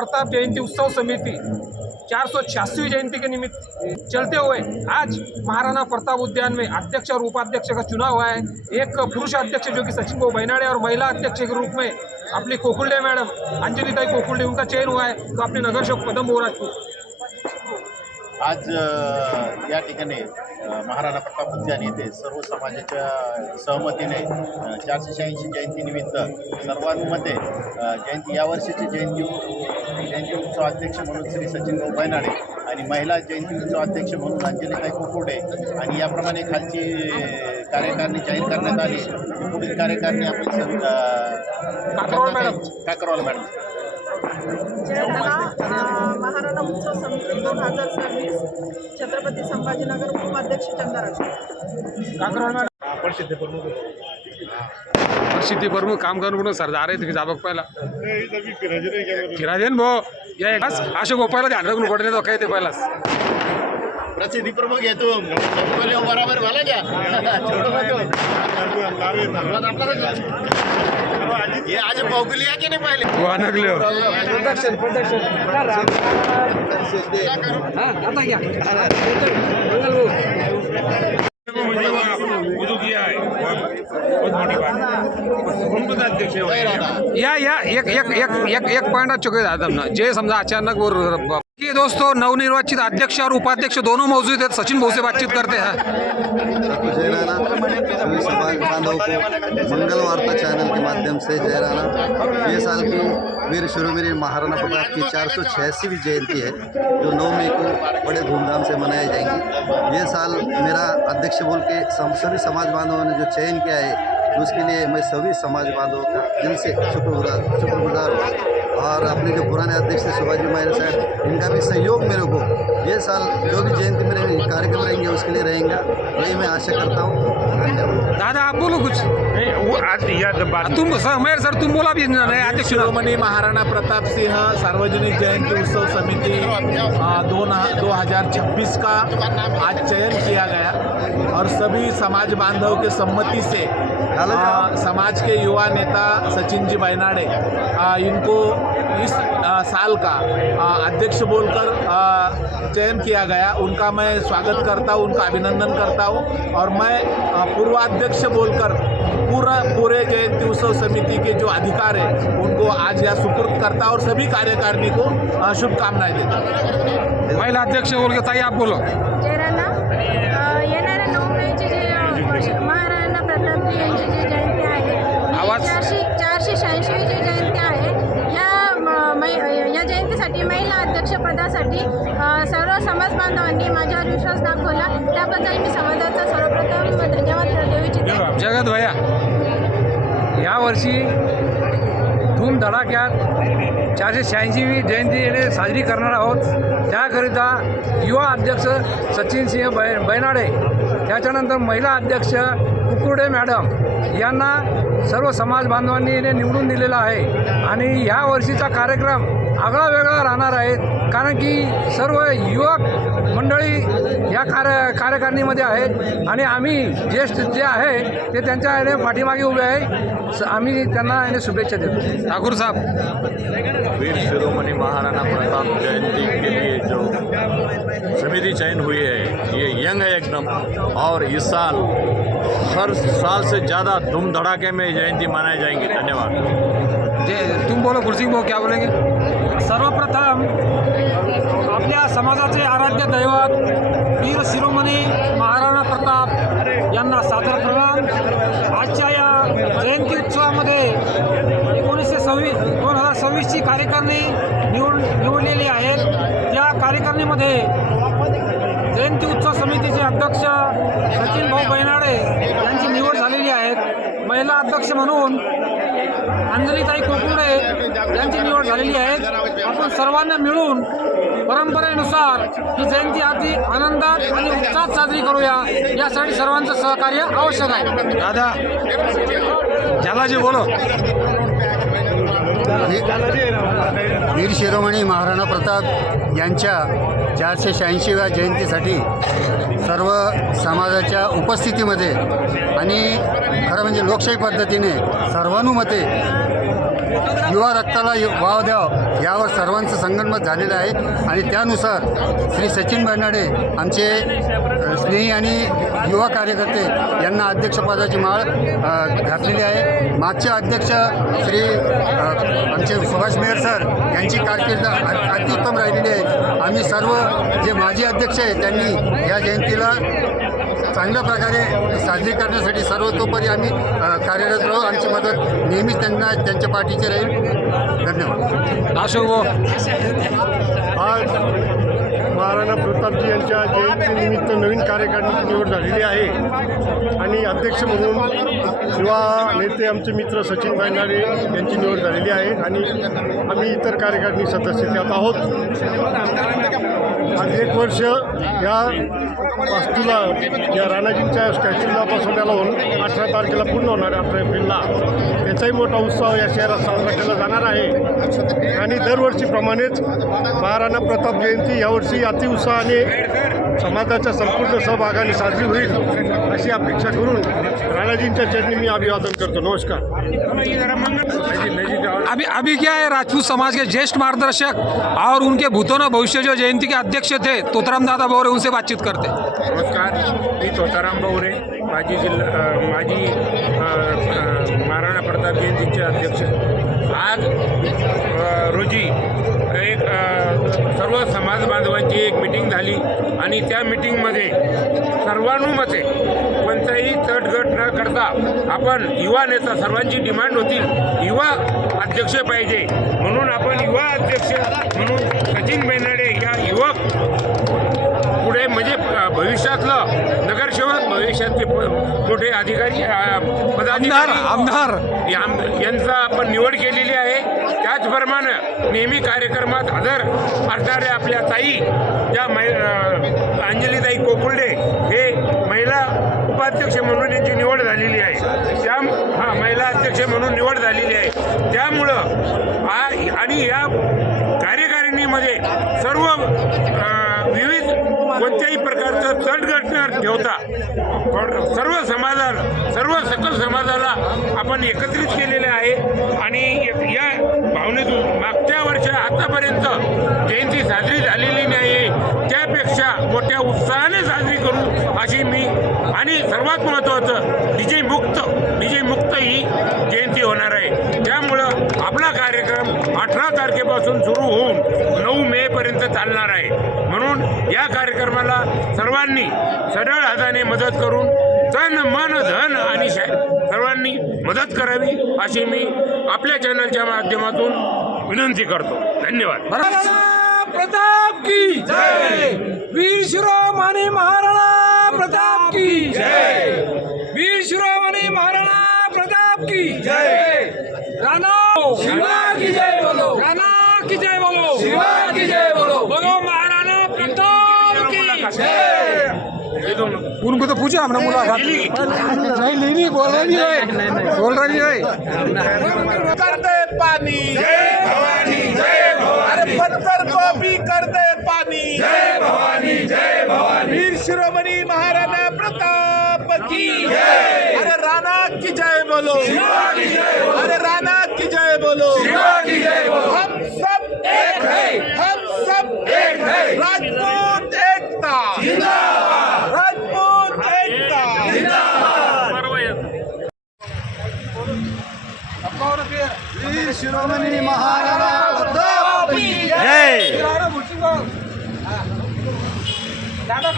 प्रताप जयंती उत्सव समिति 486वीं जयंती के निमित्त चलते हुए आज महाराणा प्रताप उद्यान में अध्यक्ष और उपाध्यक्ष का चुनाव हुआ है। एक पुरुष अध्यक्ष जो कि सचिन भाऊ बैनाडे और महिला अध्यक्ष के रूप में अपनी कोकुल्डे मैडम अंजलिताई कोकुल्डे उनका चयन हुआ है। तो अपने नगरसेवक पदम भाऊ राजपूत आज या ठिकाणी महाराणा प्रताप उद्यान येथे सर्व समाजाच्या सहमतीने 486 जयंतीनिमित्त सर्वांमध्ये जयंती यावर्षीचे जयंती उत्सव अध्यक्ष म्हणून श्री सचिन भाऊ बैनाडे आणि महिला जयंती उत्सव अध्यक्ष म्हणून अंजलिताई कोकुल्डे आणि याप्रमाणे खालची कार्यकारिणी जाहीर करण्यात आली। पुढील कार्यकारिणी आपली काकरवाल मॅडम महाराणा उत्सव समिति 2026 छत्रपति संभाजीनगर उपाध्यक्ष चंद्रराज परिस्थिती प्रमुख काम करून सरदार आहे जाबक पहिला फिराजेन भाऊ या अशोक गोपायला ध्यान रखून पडले तो काय ते पहिलाच प्रसिद्धी प्रमुख आहे तू बराबर झाला क्या ये आज पौगली आहे की नाही पाहिले वानगले आता घ्या या एक पॉइंट चुके दादा जे समझा अचानक कि दोस्तों नवनिर्वाचित अध्यक्ष और उपाध्यक्ष दोनों मौजूद हैं। सचिन भाऊ से बातचीत करते हैं। जय राणा सभी समाज बांधवों को मंगल वार्ता चैनल के माध्यम से जय राणा। ये साल की वीर शिरोमणि महाराणा प्रताप की 486वीं जयंती है जो 9 मई को बड़े धूमधाम से मनाई जाएंगी। ये साल मेरा अध्यक्ष बोल के सभी समाज बांधवों ने जो चयन किया है उसके लिए मैं सभी समाज बांधवों का दिल से शुक्रगुजार हूँ। और अपने जो पुराने अध्यक्ष थे सुभाष जी मायर साहब इनका भी सहयोग मेरे को ये साल जो भी जयंती मेरे कार्यक्रम रहेंगे उसके लिए रहेंगे, यही मैं आशा करता हूँ। दादा आप बोलो कुछ तुम सर तुम बोला भी नया अध्यक्ष शिरोमणी महाराणा प्रताप सिंह सार्वजनिक जयंती उत्सव समिति 2026 का आज चयन किया गया और सभी समाज बांधव के सम्मति से समाज के युवा नेता सचिन जी बैनाडे इनको इस साल का अध्यक्ष बोलकर चयन किया गया। उनका मैं स्वागत करता हूँ, उनका अभिनंदन करता हूँ और मैं पूर्वाध्यक्ष बोलकर पूरे जयंती उत्सव समिति के जो अधिकार है उनको आज यह सुपुर्द करता और सभी कार्यकारिणी को शुभकामनाएं देता। महिला अध्यक्ष बोल के ताई आप बोलो। येणाऱ्या 9 मेची जे महाराणा प्रताप यांची जी जयंती आहे आवाज 486वी जी जयंती आहे या जयंतीसाठी महिला अध्यक्षपदासाठी सर्व समाज बांधवांनी माझ्यावर विश्वास दाखवला त्याबद्दल मी समाजाचा सर्वप्रथम धन्यवाद देऊ इच्छिते। जगत भैया या वर्षी धूमधडाक्यात 486वी जयंती साजरी करणार आहोत। त्याकरिता युवा अध्यक्ष सचिन सिंह बैनाडे त्याच्यानंतर महिला अध्यक्ष कुकुर्डे मॅडम यांना सर्व समाज बांधवांनी निवडून दिलेला आहे आणि ह्या वर्षीचा कार्यक्रम आगळा वेगळा राहणार आहे कारण की सर्व युवक मंडळी या कार्यकारिणीमध्ये आहेत आणि आम्ही ज्येष्ठ जे आहे ते त्यांच्या पाठीमागे उभे आहे। आम्ही त्यांना शुभेच्छा देतो। ठाकुर साहब वीर शिरोमणि महाराणा प्रताप जयंती के लिए जो समिति चयन हुई है ये यंग है एकदम और इस साल हर साल से ज़्यादा धूम धड़ाके में जयंती मनाई जाएंगी। धन्यवाद। तुम बोलो गुरसिंग भाऊ क्या बोलेंगे? सर्वप्रथम आपल्या समाजाचे आराध्य दैवत वीर शिरोमणी महाराणा प्रताप यांना सादर प्रणाम। आजच्या या जयंती उत्सवामध्ये 2026ची कार्यकारिणी निवडलेली आहेत। या कार्यकारिणीमध्ये जयंती उत्सव समितीचे अध्यक्ष सचिन भाऊ बैनाडे यांची निवड झालेली आहे। महिला अध्यक्ष म्हणून अंजलिताई कोकुल्डे यांची निवड झालेली आहे। आपण सर्वांना मिळून परंपरेनुसार ही जयंती अगदी आनंदात आणि उत्साहात साजरी करूया यासाठी सर्वांचं सहकार्य आवश्यक आहे। दादा जालाजी बोलो। वीर शिरोमणी महाराणा प्रताप यांच्या 486व्या जयंतीसाठी सर्व समाजाच्या उपस्थितीमध्ये आणि खरं म्हणजे लोकशाही पद्धतीने सर्वानुमते युवा रक्ताला वाव द्यावं यावर सर्वांचं संगनमत झालेलं आहे आणि त्यानुसार श्री सचिन बैनाडे आमचे स्नेही आणि युवा कार्यकर्ते यांना अध्यक्षपदाची माळ घातलेली आहे. मागचे अध्यक्ष श्री आमचे सुभाष मेहर सर यांची कारकीर्द अत्युत्तम राहिलेली आहे. आम्ही सर्व जे माजी अध्यक्ष आहेत त्यांनी या जयंतीला चांगल्या प्रकारे साजरी करण्यासाठी सर्वतोपरी आम्ही कार्यरत राहू. आमची मदत नेहमीच त्यांना त्यांच्या पाठीची राहील. धन्यवाद. अशोक आज महाराणा प्रतापजी यांच्या जयंतीनिमित्त नवीन कार्यकारिणीची निवड झालेली आहे आणि अध्यक्ष म्हणून युवा नेते आमचे मित्र सचिन बैनाडे यांची निवड झालेली आहे आणि आम्ही इतर कार्यकारिणी सदस्य त्यात आहोत. आज 1 वर्ष या वास्तूला या राणाजींच्या स्टॅच्यूला बसवण्याला 18 तारखेला पूर्ण होणार आहे 18 एप्रिलला. त्याचाही मोठा उत्सव या शहरात साजरा केला जाणार आहे आणि दरवर्षीप्रमाणेच महाराणा प्रताप जयंती यावर्षी अतिउत्साहाने समाजाच्या संपूर्ण सहभागाने साजरी होईल अशी अपेक्षा करून राणाजींच्या चरणी मी अभिवादन करतो. नमस्कार. अभी क्या है, राजपूत समाज के ज्येष्ठ मार्गदर्शक और उनके भूतों भविष्य जो जयंती के अध्यक्ष थे तोताराम दादा भोवरे, उनसे बातचीत करते. नमस्कार, मी तोताराम भोवरे, माजी महाराणा प्रताप जयंतीचे अध्यक्ष. आज रोजी एक सर्व समाज बांधवांची एक मिटिंग झाली आणि त्या मिटिंगमध्ये सर्वानुमते कोणताही तटगट न करता आपण युवा नेता, सर्वांची डिमांड होती युवा अध्यक्ष पाहिजे म्हणून आपण युवा अध्यक्ष म्हणून सचिन बैनाडे या युवक पुढे म्हणजे भविष्यातलं नगरसेवक, भविष्यातले मोठे अधिकारी, पदाधिकारी, आमदार यांचा आपण निवड केलेली आहे. त्याचप्रमाणे नेहमी कार्यक्रमात हजर असणारे आपल्या ताई ज्या अंजलीताई कोकुर्डे हे महिला उपाध्यक्ष म्हणून यांची निवड झालेली आहे. महिला अध्यक्ष म्हणून निवड झालेली आहे. त्यामुळं आणि या कार्यकारिणीमध्ये सर्व विविध कोणत्याही प्रकारचं तटगट न ठेवता सर्व सकल समाजाला आपण एकत्रित केलेले आहे आणि या भावनेतून मागच्या वर्षी आतापर्यंत जयंती साजरी झालेली नाही आहे त्यापेक्षा मोठ्या उत्साहाने साजरी करू अशी मी, आणि सर्वात महत्त्वाचं डीजे मुक्त ही जयंती होणार आहे. त्यामुळं आपला कार्यक्रम 18 तारखेपासून सुरू होऊन 9 मेपर्यंत चालणार आहे. म्हणून या कार्यक्रमाला सर्वांनी सरळ हाताने मदत करून तन मन धन आणि सर्वांनी मदत करावी अशी मी आपल्या चॅनलच्या माध्यमातून विनंती करतो. धन्यवाद. प्रताप की जय. वीर शिरोमणी महाराणा प्रताप की जय. वीर शिरोमणी महाराणा प्रताप की जय. राणा शिवा की जय बोलो. राणा की जय बोलो. शिवा की जय बोलो. बोलो महाराणा प्रताप की जय. उनको तो पूछा हमने मुलाकात नहीं बोल रही है कर दे पानी जय भवानी जय भवानी. अरे पत्थर को भी कर दे पानी जय भवानी जय भवानी. वीर शिरोमणी महाराणा प्रताप की जय. अरे राणा की जय बोलो. अरे राणा की जय बोलो. हम सब एक है. हम सब एक है. राजपूत एकता जिंदाबाद. राजपूत एकता जिंदाबाद. वीर शिरोमणी महाराणा प्रताप की जय. दादा